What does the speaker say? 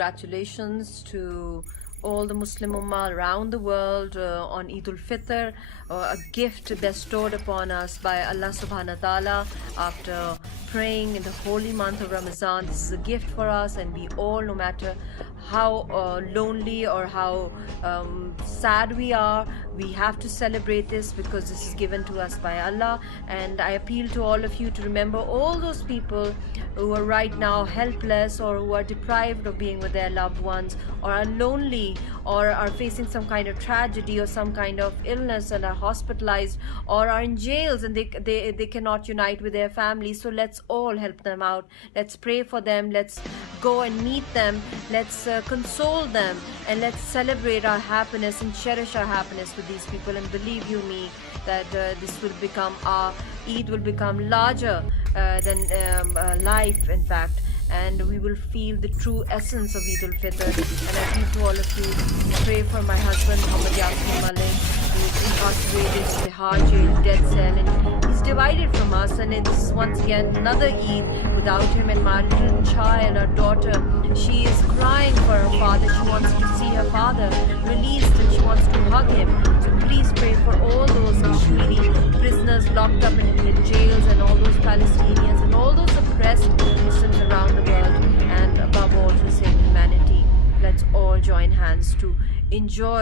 congratulations to all the Muslim Ummah around the world on Eid al-Fitr, a gift bestowed upon us by Allah subhanahu wa ta'ala after praying in the holy month of Ramadan. This is a gift for us, and we all, no matter how lonely or how sad we are, we have to celebrate this because this is given to us by Allah. And I appeal to all of you to remember all those people who are right now helpless, or who are deprived of being with their loved ones, or are lonely, or are facing some kind of tragedy or some kind of illness and are hospitalized, or are in jails and they cannot unite with their families. So let's all help them out. Let's pray for them. Let's go and meet them. Let's console them, and let's celebrate our happiness and cherish our happiness with these people. And believe you me, that this will become, our Eid will become larger than life, in fact, and we will feel the true essence of Eid al-Fitr. And I appeal to all of you, pray for my husband Mullick, who is incarcerated in Bihar jail, dead cell, and he's divided from us. And it's once again another Eid without him. And my little child, our daughter, she is crying for her father. She wants to see her father released, and she wants to hug him. So please pray for all those Kashmiri prisoners locked up in jails, and all those Palestinians, and all those oppressed Muslims around the world, and above all to save humanity. Let's all join hands to enjoy